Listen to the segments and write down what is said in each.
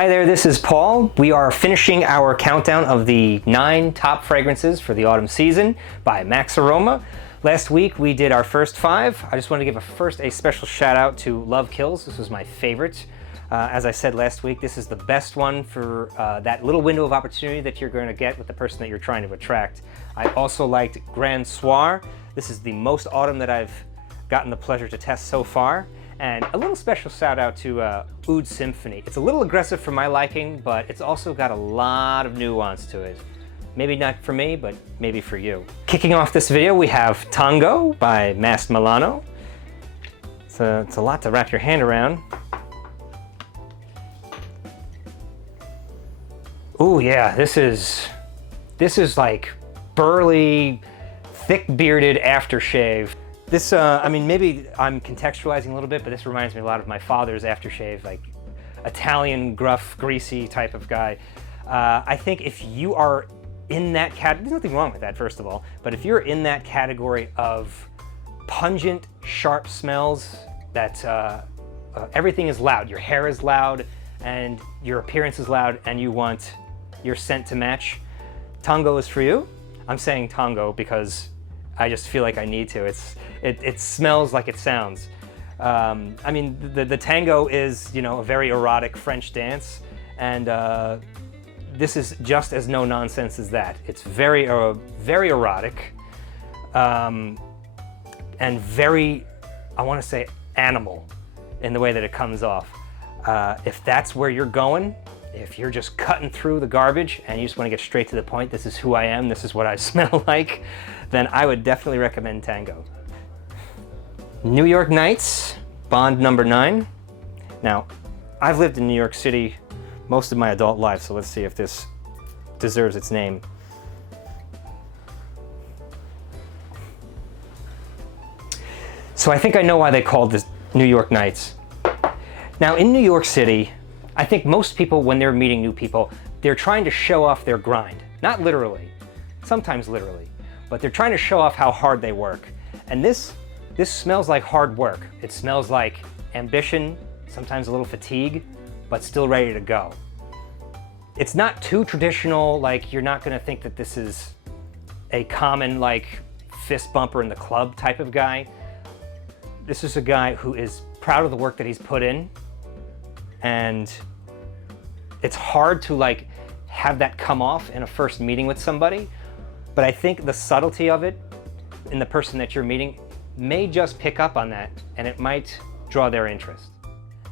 Hi there, this is Paul. We are finishing our countdown of the 9 top fragrances for the autumn season by MaxAroma. Last week we did our first 5. I just want to give a special shout out to Love Kills. This was my favorite. As I said last week, this is the best one for that little window of opportunity that you're going to get with the person that you're trying to attract. I also liked Grand Soir. This is the most autumn that I've gotten the pleasure to test so far. And a little special shout out to Oud Symphony. It's a little aggressive for my liking, but it's also got a lot of nuance to it. Maybe not for me, but maybe for you. Kicking off this video, we have Tango by Mas Milano. It's a lot to wrap your hand around. Ooh yeah, this is like burly, thick-bearded aftershave. This, I mean, maybe I'm contextualizing a little bit, but this reminds me a lot of my father's aftershave, like Italian, gruff, greasy type of guy. I think if you are in that category, there's nothing wrong with that, first of all, but if you're in that category of pungent, sharp smells that everything is loud, your hair is loud, and your appearance is loud, and you want your scent to match, Tango is for you. I'm saying Tango because I just feel like I need to. It smells like it sounds. I mean, the tango is, you know, a very erotic French dance, and this is just as no nonsense as that. It's very erotic, and very, I want to say, animal in the way that it comes off. If that's where you're going, if you're just cutting through the garbage and you just want to get straight to the point, this is who I am, this is what I smell like, then I would definitely recommend Tango. New York Nights, Bond number 9. Now, I've lived in New York City most of my adult life, so let's see if this deserves its name. So I think I know why they called this New York Nights. Now, in New York City, I think most people, when they're meeting new people, they're trying to show off their grind. Not literally, sometimes literally, but they're trying to show off how hard they work. And this smells like hard work. It smells like ambition, sometimes a little fatigue, but still ready to go. It's not too traditional, like you're not gonna think that this is a common like fist bumper in the club type of guy. This is a guy who is proud of the work that he's put in, and it's hard to like have that come off in a first meeting with somebody, but I think the subtlety of it in the person that you're meeting may just pick up on that, and it might draw their interest.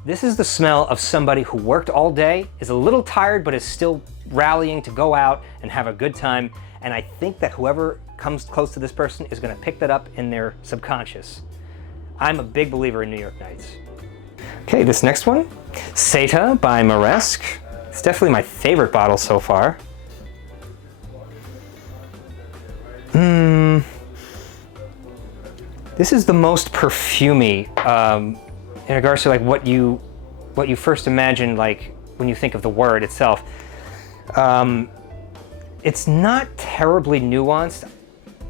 This is the smell of somebody who worked all day, is a little tired, but is still rallying to go out and have a good time, and I think that whoever comes close to this person is gonna pick that up in their subconscious. I'm a big believer in New York Nights. Okay, this next one, Seta by Maresque. It's definitely my favorite bottle so far. This is the most perfumey in regards to like what you first imagine like when you think of the word itself. It's not terribly nuanced,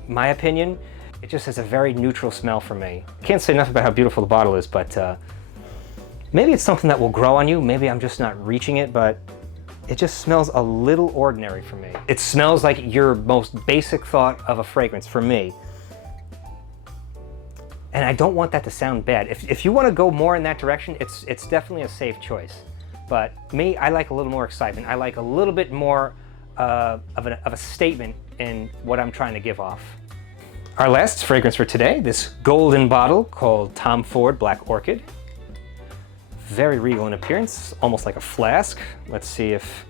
in my opinion. It just has a very neutral smell for me. I can't say enough about how beautiful the bottle is, but maybe it's something that will grow on you. Maybe I'm just not reaching it, but it just smells a little ordinary for me. It smells like your most basic thought of a fragrance for me. And I don't want that to sound bad. If you want to go more in that direction, it's definitely a safe choice. But me, I like a little more excitement. I like a little bit more of a statement in what I'm trying to give off. Our last fragrance for today, this golden bottle called Tom Ford Black Orchid. Very regal in appearance, almost like a flask. Let's see if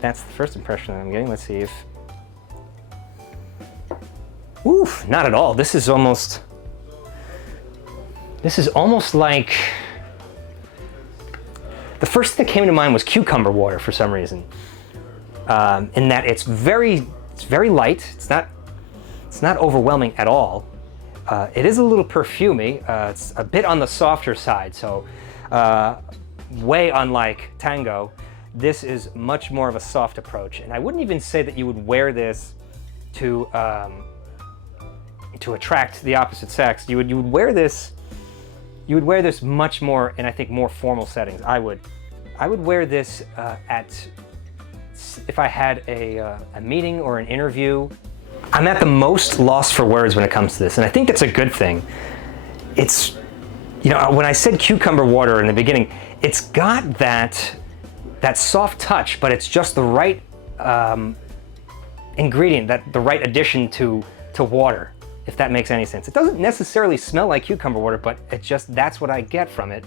that's the first impression that I'm getting. Let's see if... Oof, not at all. This is almost like... The first thing that came to mind was cucumber water for some reason. In that it's very light. It's not overwhelming at all. It is a little perfumey. It's a bit on the softer side, so way unlike Tango, this is much more of a soft approach. And I wouldn't even say that you would wear this to attract the opposite sex. You would wear this much more in, I think, more formal settings. I would I would wear this if I had a meeting or an interview. I'm at the most loss for words when it comes to this, and I think that's a good thing. It's, you know, when I said cucumber water in the beginning, it's got that soft touch, but it's just the right ingredient, the right addition to water, if that makes any sense. It doesn't necessarily smell like cucumber water, but that's what I get from it.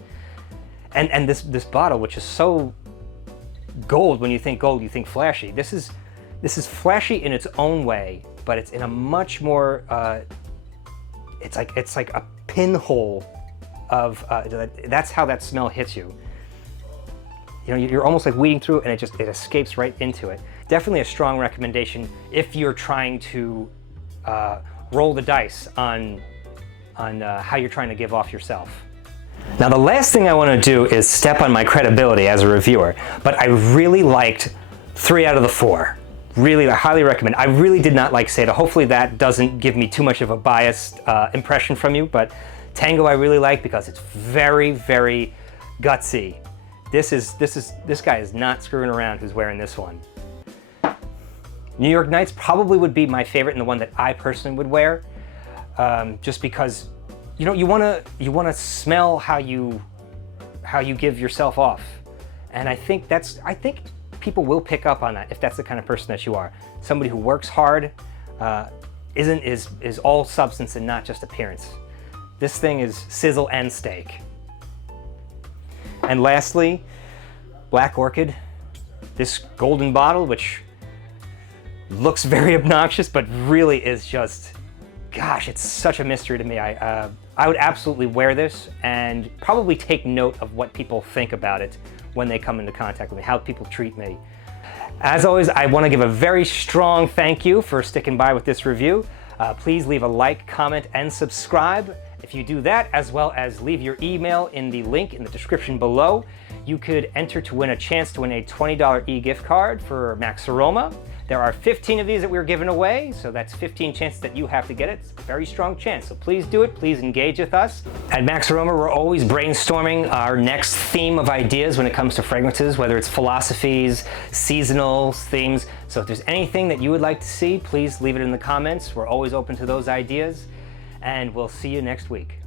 And this bottle, which is so gold, when you think gold, you think flashy. This is flashy in its own way, but it's in a much more, it's like a pinhole of, that's how that smell hits you. You know, you're almost like weeding through it, and it escapes right into it. Definitely a strong recommendation if you're trying to roll the dice on how you're trying to give off yourself. Now, the last thing I want to do is step on my credibility as a reviewer, but I really liked 3 out of the 4. Really, I highly recommend. I really did not like Seta. Hopefully that doesn't give me too much of a biased impression from you, but Tango I really like because it's very, very gutsy. This guy is not screwing around who's wearing this one. New York Nights probably would be my favorite and the one that I personally would wear, just because, you know, you wanna smell how you give yourself off, and I think people will pick up on that if that's the kind of person that you are. Somebody who works hard, is all substance and not just appearance. This thing is sizzle and steak. And lastly, Black Orchid, this golden bottle, which looks very obnoxious, but really is just, gosh, it's such a mystery to me. I would absolutely wear this and probably take note of what people think about it when they come into contact with me, how people treat me. As always, I want to give a very strong thank you for sticking by with this review. Please leave a like, comment, and subscribe. If you do that, as well as leave your email in the link in the description below, you could enter to win a chance to win a $20 e-gift card for MaxAroma. There are 15 of these that we're giving away, so that's 15 chances that you have to get it. It's a very strong chance, so please do it. Please engage with us. At MaxAroma, we're always brainstorming our next theme of ideas when it comes to fragrances, whether it's philosophies, seasonal themes. So if there's anything that you would like to see, please leave it in the comments. We're always open to those ideas, and we'll see you next week.